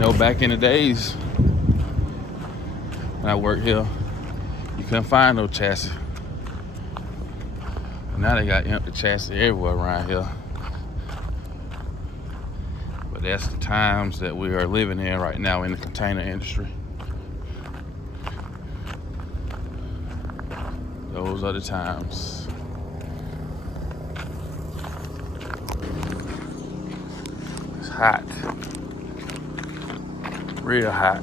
know, back in the days when I worked here, you couldn't find no chassis. Now they got empty chassis everywhere around here. But that's the times that we are living in right now in the container industry. Those are the times. It's hot. Real hot.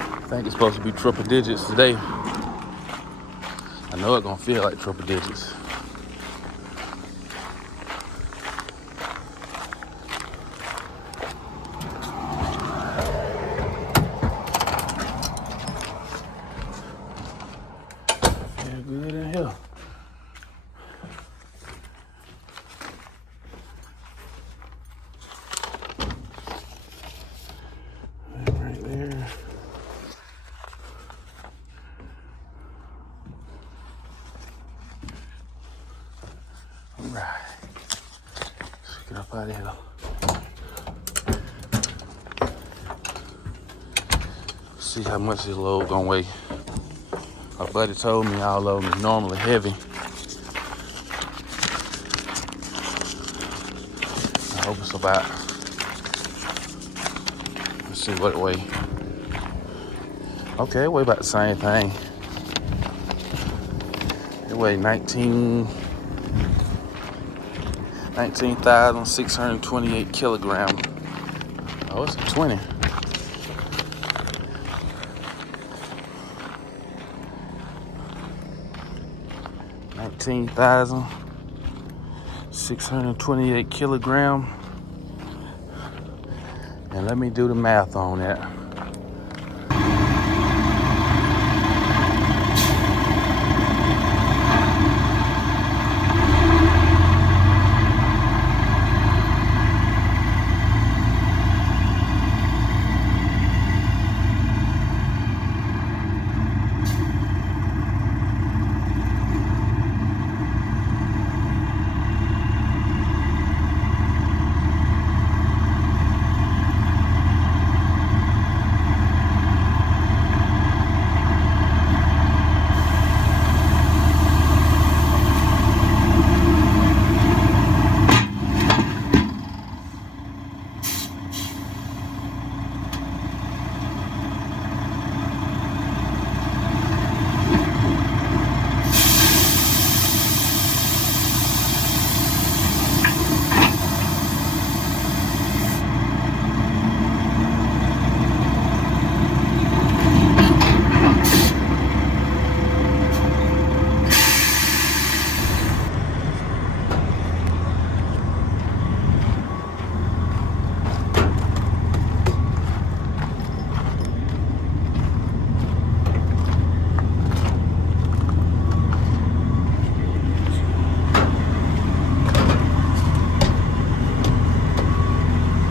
I think it's supposed to be triple digits today. I know it's gonna feel like triple digits. Feel good in here. Right there. Right. Let's get up out of here. See how much this load gonna weigh. My buddy told me all of them is normally heavy. I hope it's about, let's see what it weigh. Okay, it weigh about the same thing. It weigh 19,628 kilograms. Oh, it's a 20. 19,628 kilograms. And let me do the math on that.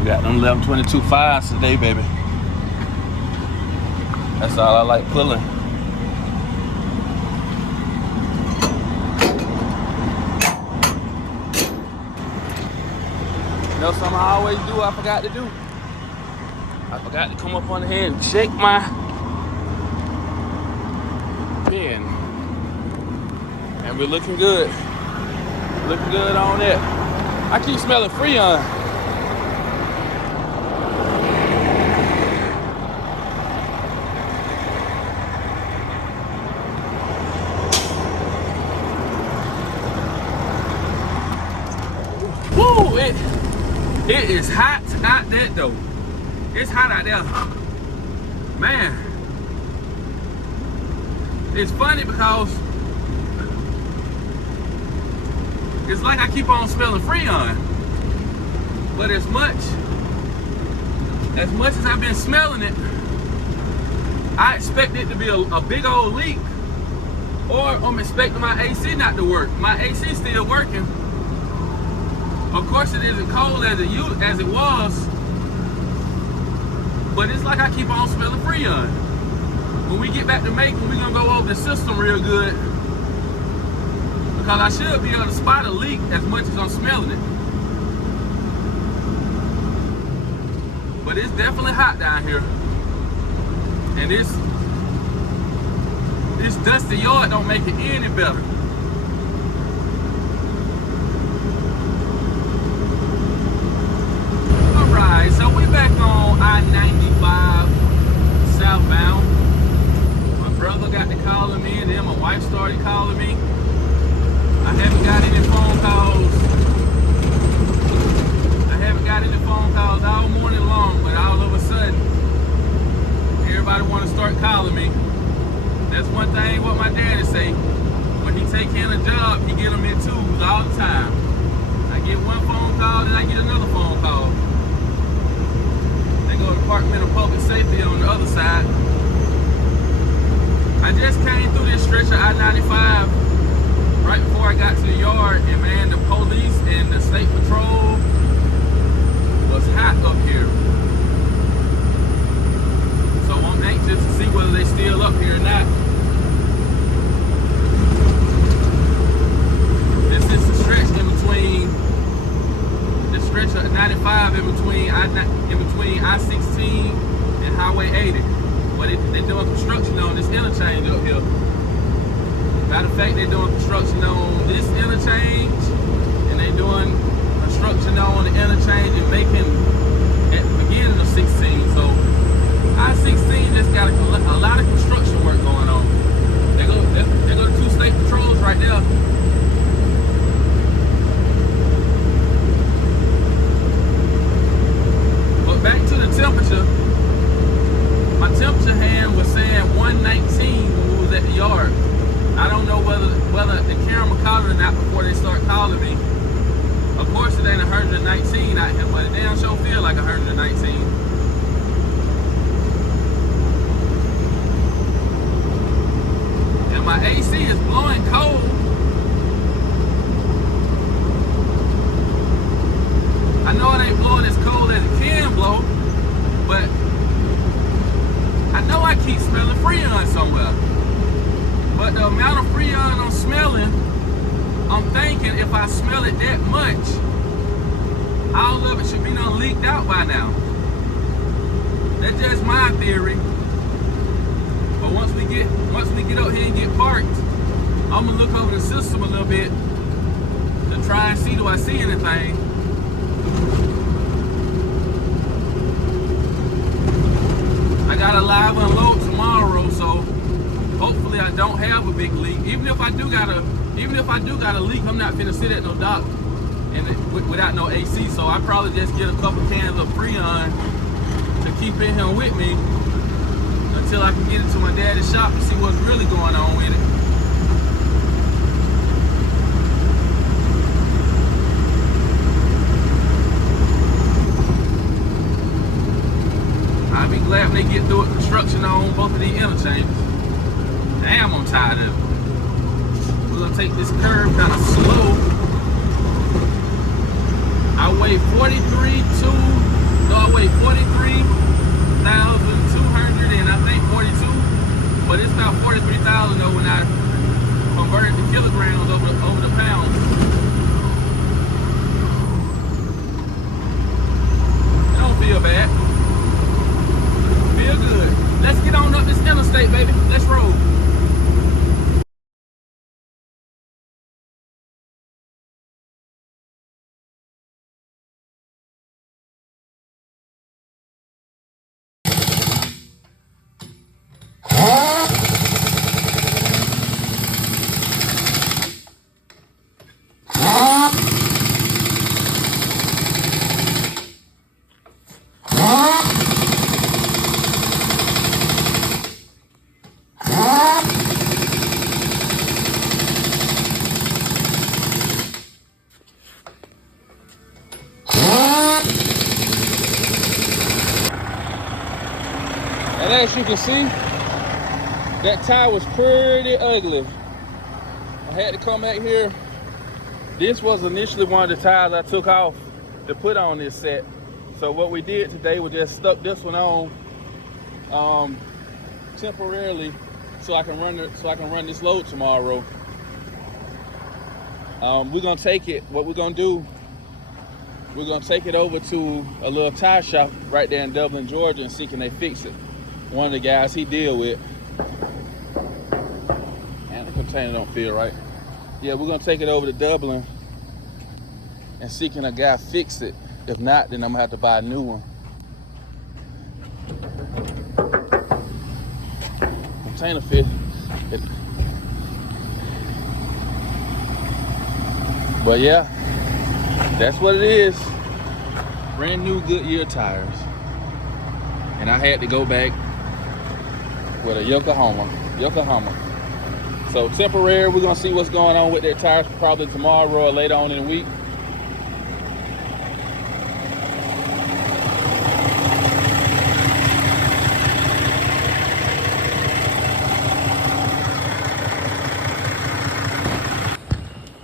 Got them 1122.5s today, baby. That's all I like pulling. You know something I always do, I forgot to do? I forgot to come up on here and check my pen. And we're looking good. Looking good on that. I keep smelling freon. Woo! It is hot out there though. It's hot out there. Man. It's funny because it's like I keep on smelling freon. But as much as I've been smelling it, I expect it to be a big old leak. Or I'm expecting my AC not to work. My AC still working. Of course it isn't cold as it was, but it's like I keep on smelling freon. When we get back to Macon, we're gonna go over the system real good, because I should be able to spot a leak as much as I'm smelling it. But it's definitely hot down here. And this dusty yard don't make it any better. Alright, so we back on I-95 southbound. My brother got to calling me, and then my wife started calling me. I haven't got any phone calls. All morning long, but all of a sudden, everybody want to start calling me. That's one thing what my daddy say. When he take in a job, he get them in twos all the time. I get one phone call, then I get another phone call. They go to Department of Public Safety on the other side. I just came through this stretch of I-95 right before I got to the yard, and man, the police and the state patrol was hot up here. So I'm anxious to see whether they still up here or not. This is the stretch in between, the stretch of 95 in between I-16 and Highway 80. But they're doing construction on this interchange up here. Matter of fact, they're doing construction on this interchange, and they're doing construction on the interchange and making at the beginning of 16. So I-16 just got a lot of construction work going on. They go to two state patrols right there. But back to the temperature. My temperature hand was saying 119 when we was at the yard. I don't know whether the camera caught it or not before they start calling me. Of course, it ain't 119 out here, but it damn sure feel like 119. And my AC is blowing cold. I know it ain't blowing as cold as it can blow, but I know I keep smelling freon somewhere. But the amount of freon I'm smelling, I'm thinking if I smell it that much, all of it should be done leaked out by now. That's just my theory. But once we get up here and get parked, I'm gonna look over the system a little bit to try and see, do I see anything. I got a live unload tomorrow, so hopefully I don't have a big leak. Even if I do got a leak, I'm not finna sit at no dock and without no AC. So I probably just get a couple cans of freon to keep in here with me until I can get into my daddy's shop and see what's really going on with it. I'll be glad when they get through with construction on both of these interchanges. Damn, I'm tired of it. We're gonna take this curve kind of slow. I weigh 43,200 and I think 42, but it's about 43,000 though when I convert it to kilograms over the pounds. It don't feel bad. Feel good. Let's get on up this interstate, baby. Let's roll. And as you can see, that tire was pretty ugly. I had to come back here. This was initially one of the tires I took off to put on this set. So what we did today was just stuck this one on temporarily so I can run this load tomorrow. We're gonna take it. What we're gonna do we're gonna take it over to a little tire shop right there in Dublin, Georgia, and see can they fix it. One of the guys he deal with, and the container don't feel right. Yeah, we're gonna take it over to Dublin and see can a guy fix it. If not, then I'm gonna have to buy a new one. Container fit. But yeah, that's what it is. Brand new Goodyear tires. And I had to go back with a Yokohama. So temporary, we're gonna see what's going on with their tires probably tomorrow or later on in the week.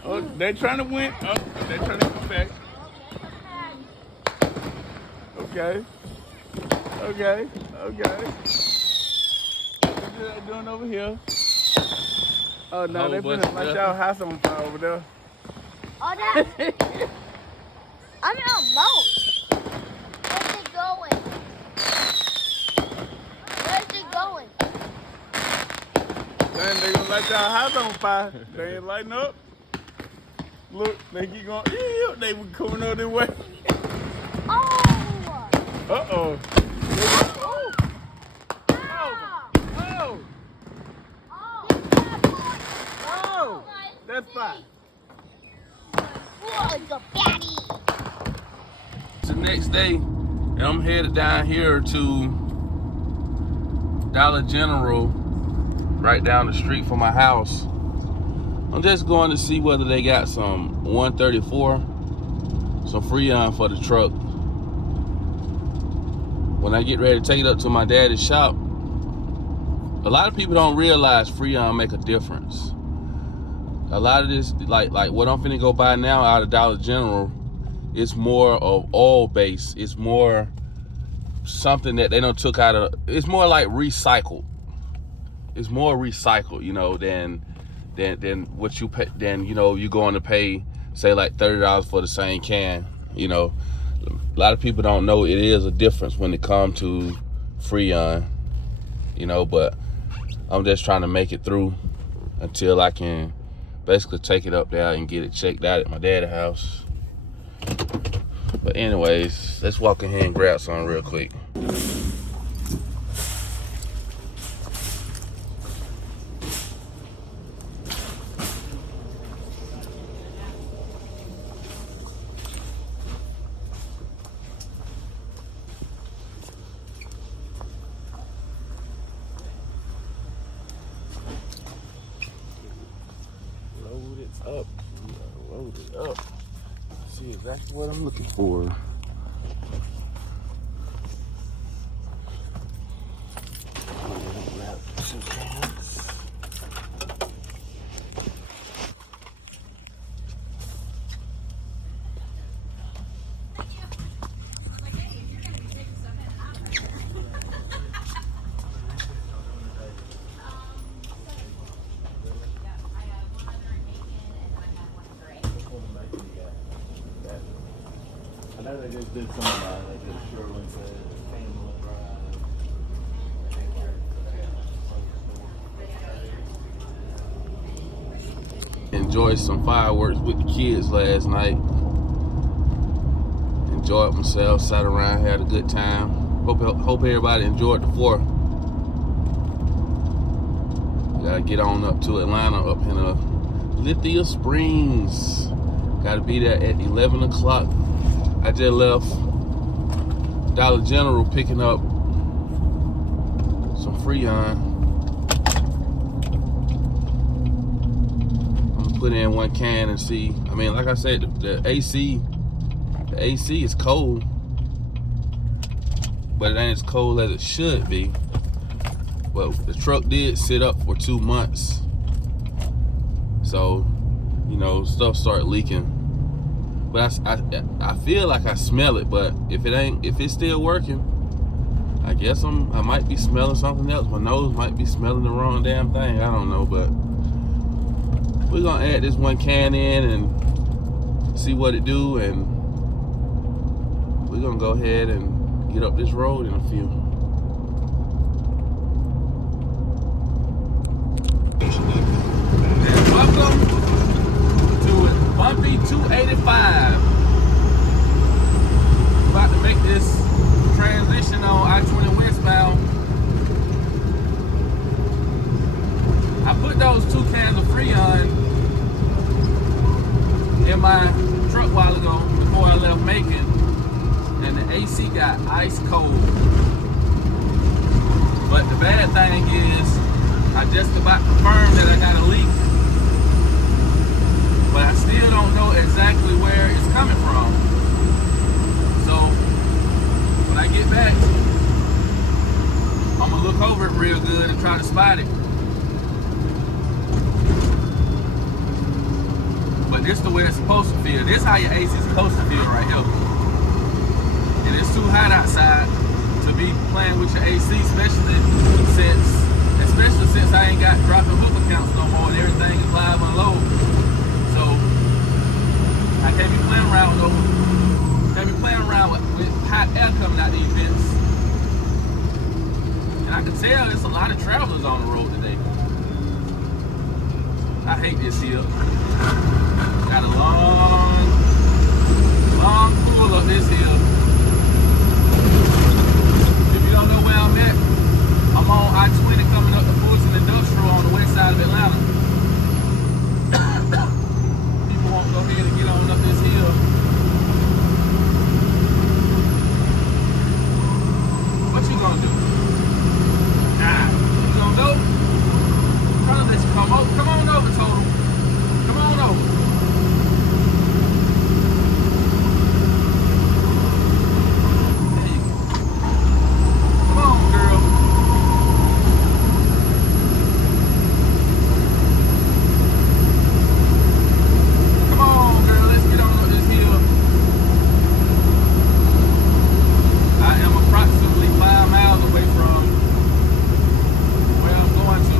Oh, they're trying to win. Oh, they're trying to come back. Okay. What they doing over here? Oh no, they finna light y'all house on fire over there. Oh, that's... I'm in a moat. Where's it going? Then they gonna light y'all house on fire. They ain't lighting up. Look, they keep going. Ew, they were coming over their way. Oh! Uh-oh. Oh! That's fine. Whoa, the fatty. It's the next day, and I'm headed down here to Dollar General, right down the street from my house. I'm just going to see whether they got some 134, some freon for the truck. When I get ready to take it up to my daddy's shop, a lot of people don't realize freon make a difference. A lot of this, like what I'm finna go buy now out of Dollar General, it's more of oil base. It's more something that they don't took out of. It's more like recycled. It's more recycled, you know, than what you pay. Then you're going to pay, say, like $30 for the same can. You know, a lot of people don't know it is a difference when it comes to freon. You know, but I'm just trying to make it through until I can basically take it up there and get it checked out at my dad's house. But anyways, let's walk in here and grab something real quick. Load it up. See exactly what I'm looking for. Grab some cans. I know they just did some of mine. They did Sherwin said Family Drive. Enjoyed some fireworks with the kids last night. Enjoyed myself, sat around, had a good time. Hope everybody enjoyed the 4th. Gotta get on up to Atlanta, up in Lithia Springs. Gotta be there at 11 o'clock. I just left Dollar General picking up some freon. I'm gonna put in 1 can and see. I mean, like I said, the AC is cold, but it ain't as cold as it should be. Well, the truck did sit up for 2 months, so stuff started leaking. But I feel like I smell it, but if it's still working, I guess I might be smelling something else. My nose might be smelling the wrong damn thing. I don't know, but we're gonna add this 1 can in and see what it do, and we're gonna go ahead and get up this road in a few. And welcome to Bumpy 285. About to make this transition on I-20 westbound. I put those 2 cans of freon in my truck a while ago before I left Macon, and the AC got ice cold. But the bad thing is, I just about confirmed that I got a leak, but I still don't know exactly where it's coming from. So when I get back, I'm gonna look over it real good and try to spot it. But this is the way it's supposed to feel. This is how your AC is supposed to feel right here. And it's too hot outside to be playing with your AC, especially since I ain't got dropping hook accounts no more and everything is live and low. So I can't be playing around with hot air coming out these vents. And I can tell there's a lot of travelers on the road today. I hate this hill. Got a long pull up this hill. If you don't know where I'm at, I'm on I-20 coming up to Fulton Industrial on the west side of Atlanta. People won't go ahead and get on up this hill. What you gonna do? Nah, you gonna go? I'm trying to let you come over. Come on over, Total. Come on over. There you go. Come on, girl. Come on, girl. Let's get on up this hill. I am approximately 5 miles away from where I'm going to.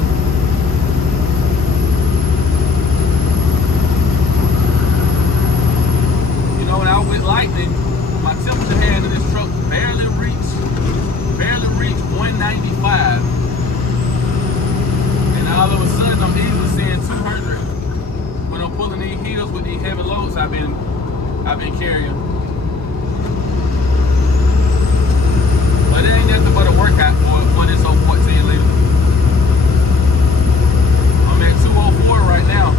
You know, when I went lightning, my temperature had in this truck barely reached 195. And all of a sudden I'm easily seeing 200 when I'm pulling these hills with these heavy loads I've been carrying. But it ain't nothing but a workout for this old 14 liter. I'm at 204 right now.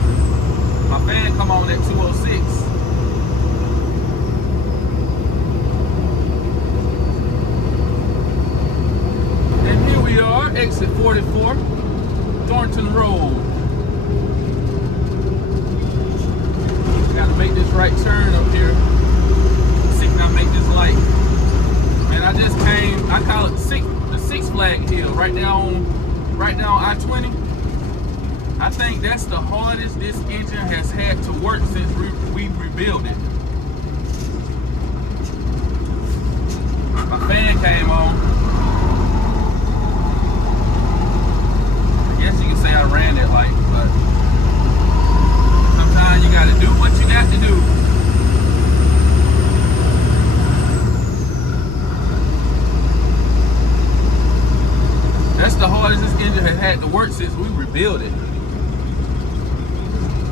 My fan come on at 206. And here we are, exit 44, Thornton Road. Gotta make this right turn up here. See if I make this light. And I just came, I call it the Six Flag Hill, right now on I-20. I think that's the hardest this engine has had to work since we rebuilt it. My fan came on. I guess you can say I ran that light, but sometimes you gotta do what you got to do. That's the hardest this engine has had to work since we rebuilt it.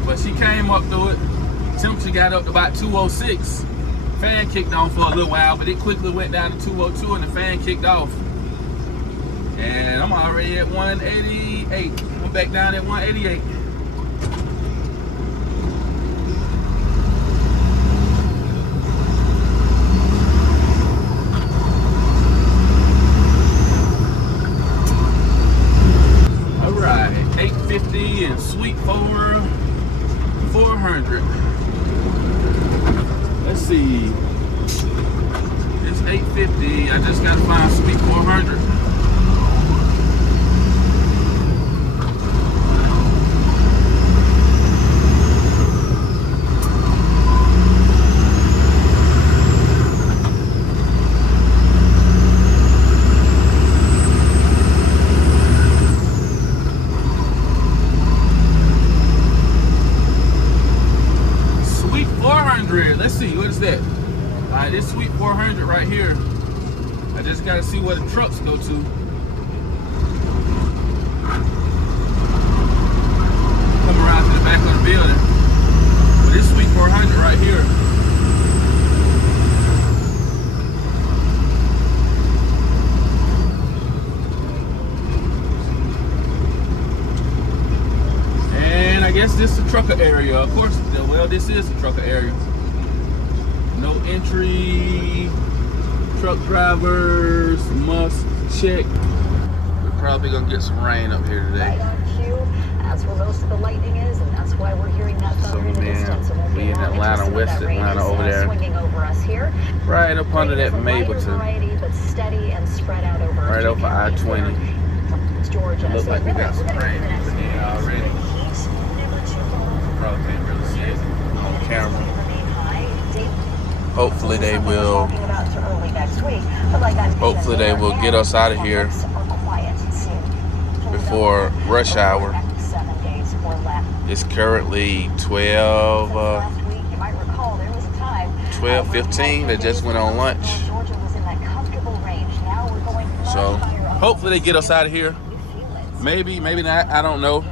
But she came up through it. Temperature got up to about 206. Fan kicked on for a little while, but it quickly went down to 202 and the fan kicked off. And I'm already at 188. I'm back down at 188. Alright, 850 and sweet 400. Let's see. It's 850. I just gotta find sweet 400. Let's see, what is that? This sweet 400 right go to. Come around to the back of the building. But this Sweet 400 right here. And I guess this is the trucker area. Of course, well, this is the trucker area. No entry. Truck drivers must check. We're probably gonna get some rain up here today. Right on cue. That's where most of the lightning is, and that's why we're hearing that thunder in the distance. It won't be we in long Atlanta, until West that rain Atlanta is, over there. Swinging over us here. Right up under that Rain is a lighter Mapleton. variety, but steady and spread out over Right a few over counties I-20. there. Georgia. Looks So like we really, got some we're gonna rain get the next over few there days. already. The heat never too long. Probably can't really see it on camera. Remain high. Hopefully they will. Talking about to early next week. But like I mentioned, Hopefully they will get us out of here before rush hour. It's currently 12:15. They just went on lunch. So hopefully they get us out of here. Maybe, maybe not. I don't know.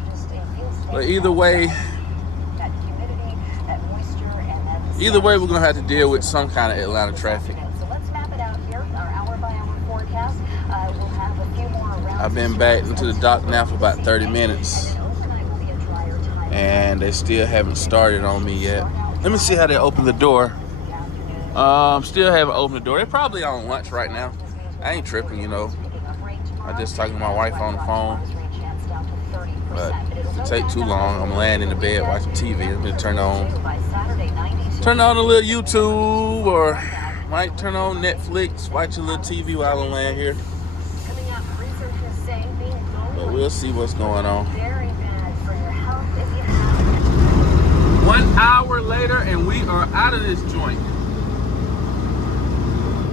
But either way, we're gonna have to deal with some kind of Atlanta traffic. So let's map it out here. Our hour-by-hour forecast. We'll have a few more around. I've been back into the dock now for about 30 minutes. And they still haven't started on me yet. Let me see how they open the door. Still haven't opened the door. They're probably on lunch right now. I ain't tripping, you know. I just talking to my wife on the phone. But if it take too long, I'm laying in the bed watching TV. I'm gonna turn on a little YouTube, or might turn on Netflix, watch a little TV while I'm laying here. But we'll see what's going on. 1 hour later and we are out of this joint.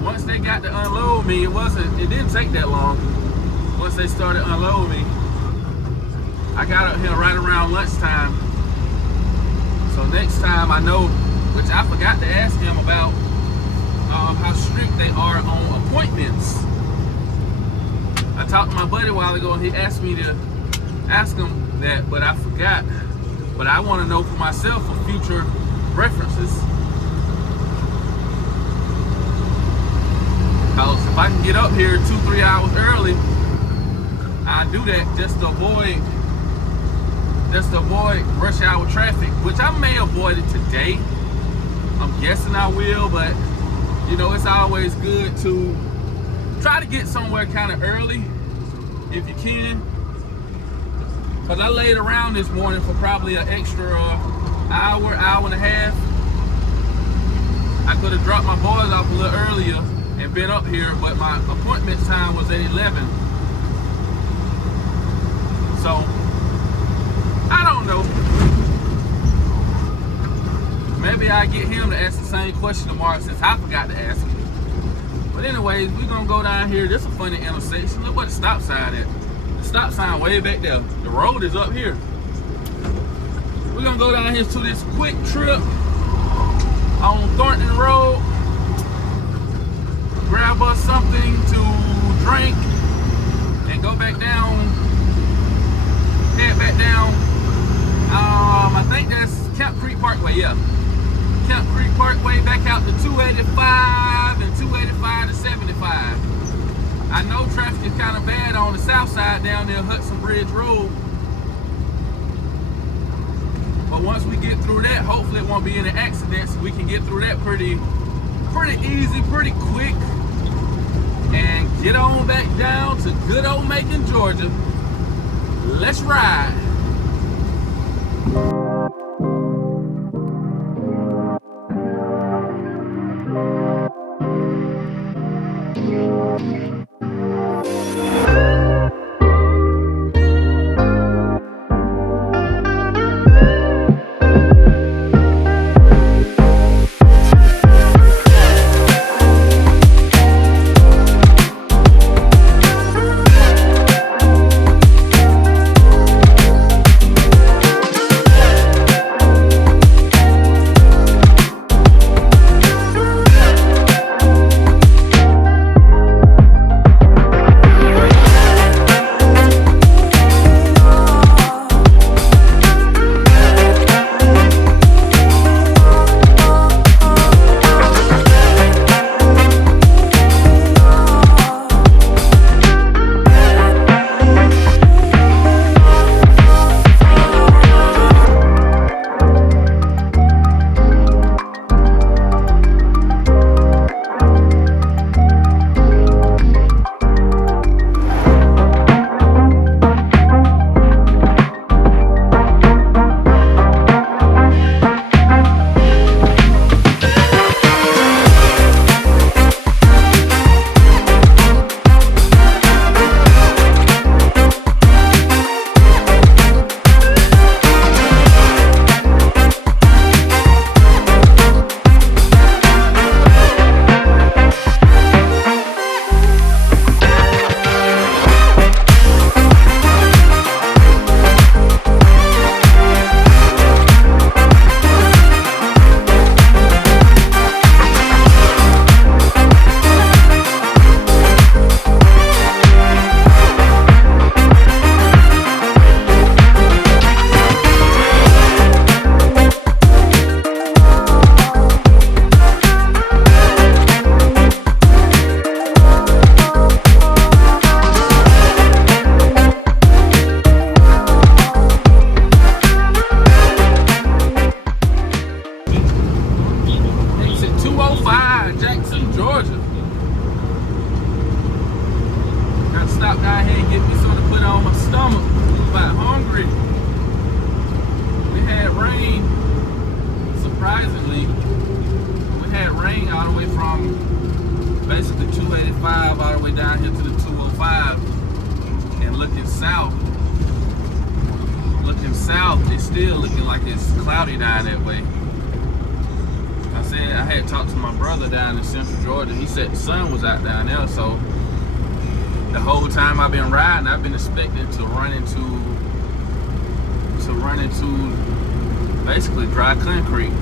Once they got to unload me, it didn't take that long. Once they started unloading me, I got up here right around lunchtime. So next time I know, which I forgot to ask him about how strict they are on appointments. I talked to my buddy a while ago and he asked me to ask him that, but I forgot. But I want to know for myself for future references. Because if I can get up here 2-3 hours early, I do that just to avoid rush hour traffic, which I may avoid it today. I'm guessing I will, but you know, it's always good to try to get somewhere kind of early if you can. Because I laid around this morning for probably an extra hour and a half. I could have dropped my boys off a little earlier and been up here, but my appointment time was at 11. So, I don't know. Maybe I get him to ask the same question tomorrow since I forgot to ask him. But anyways, we're gonna go down here. This is a funny intersection. Look where the stop sign is. The stop sign way back there. The road is up here. We're gonna go down here to this quick trip on Thornton Road. Grab us something to drink and go back down. Head back down. I think that's Camp Creek Parkway, yeah. Camp Creek Parkway back out to 285 and 285 to 75. I know traffic is kind of bad on the south side down there, Hudson Bridge Road. But once we get through that, hopefully it won't be any accidents. We can get through that pretty easy, pretty quick. And get on back down to good old Macon, Georgia. Let's ride. make me something to put on my stomach. I'm about hungry. We had rain, surprisingly. We had rain all the way from basically 285 all the way down here to the 205. And looking south, it's still looking like it's cloudy down that way. I had talked to my brother down in Central Georgia. He said the sun was out down there, so the whole time I've been riding, I've been expecting to run into basically dry concrete.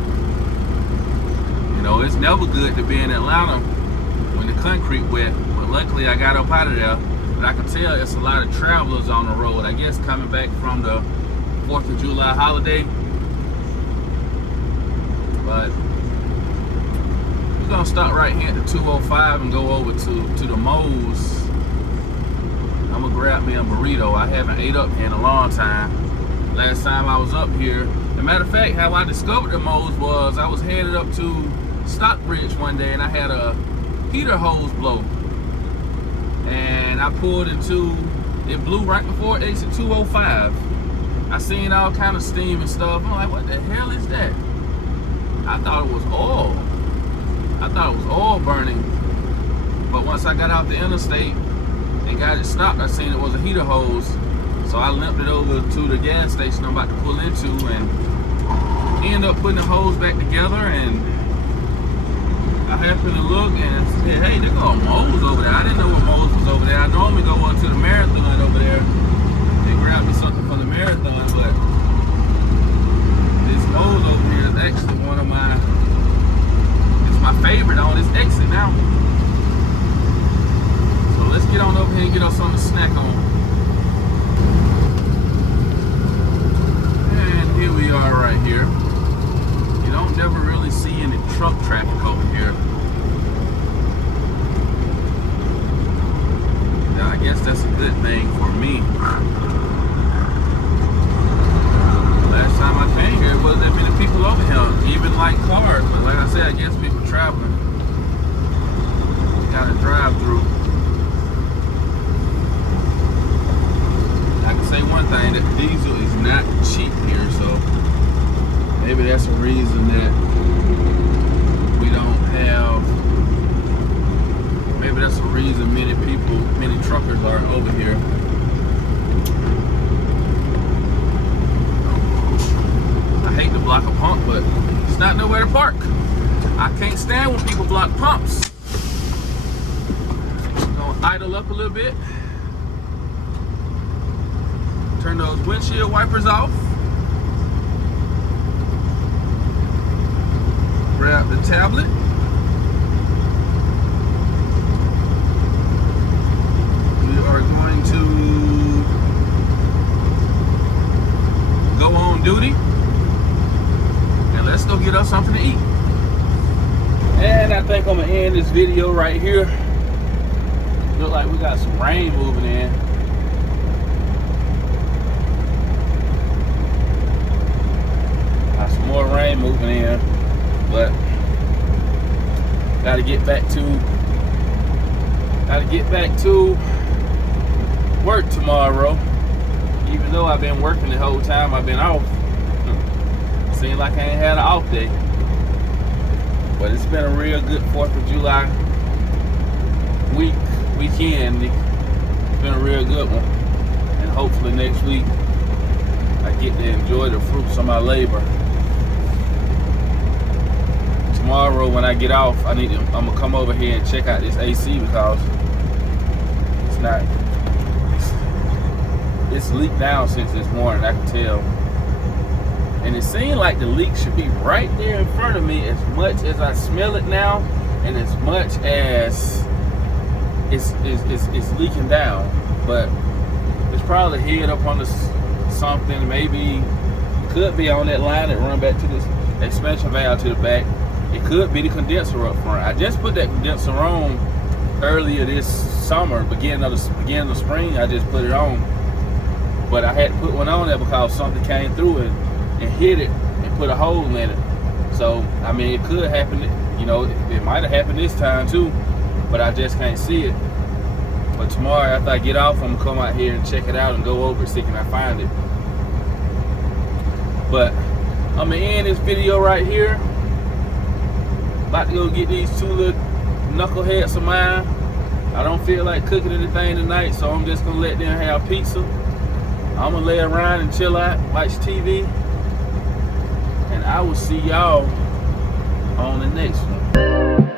You know, it's never good to be in Atlanta when the concrete wet, but luckily I got up out of there. But I can tell it's a lot of travelers on the road, I guess coming back from the 4th of July holiday. But we're gonna stop right here at the 205 and go over to the Moe's. I'm gonna grab me a burrito. I haven't ate up here in a long time. Last time I was up here, as a matter of fact, how I discovered the Moe's was I was headed up to Stockbridge one day and I had a heater hose blow. And I pulled into, it blew right before exit 205. I seen all kind of steam and stuff. I'm like, what the hell is that? I thought it was oil. I thought it was oil burning. But once I got out the interstate and got it stopped, I seen it was a heater hose. So I limped it over to the gas station I'm about to pull into and end up putting the hose back together. And I happened to look and said, hey, there go Moe's over there. I didn't know what Moe's was over there. I normally go on to the Marathon over there and grab me something from the Marathon, but this Moe's over here is actually one of it's my favorite on this exit now. So let's get on over here and get us something to snack on. And here we are right here. You don't never really see any truck traffic over here. Now, I guess that's a good thing for me. Last time I came here, there wasn't that many people over here, even like cars. But like I said, I guess people traveling. Got a drive-through. I can say one thing, that diesel is not cheap here, so maybe that's a reason that we don't have, maybe that's a reason many truckers are over here. I hate to block a pump, but it's not nowhere to park. I can't stand when people block pumps. Gonna idle up a little bit. Turn those windshield wipers off. Grab the tablet. We are going to go on duty. And let's go get us something to eat. And I think I'm gonna end this video right here. Look like we got some rain moving in. Got some more rain moving in. But gotta get back to work tomorrow. Even though I've been working the whole time I've been off. Seems like I ain't had an off day. But it's been a real good 4th of July weekend. It's been a real good one. And hopefully next week I get to enjoy the fruits of my labor. Tomorrow when I get off, I'm gonna come over here and check out this AC because it's leaked down since this morning, I can tell. And it seems like the leak should be right there in front of me, as much as I smell it now, and as much as it's leaking down. But it's probably hid up on something. Maybe could be on that line that run back to this expansion valve to the back. It could be the condenser up front. I just put that condenser on earlier this summer, beginning of the spring. I just put it on, but I had to put one on there because something came through it and hit it and put a hole in it. So I mean, it could happen. You know, it might have happened this time too, but I just can't see it. But tomorrow after I get off, I'm gonna come out here and check it out and go over it, see can I find it. But I'm gonna end this video right here. About to go get these two little knuckleheads of mine. I don't feel like cooking anything tonight, so I'm just gonna let them have pizza. I'm gonna lay around and chill out, watch TV, and I will see y'all on the next one.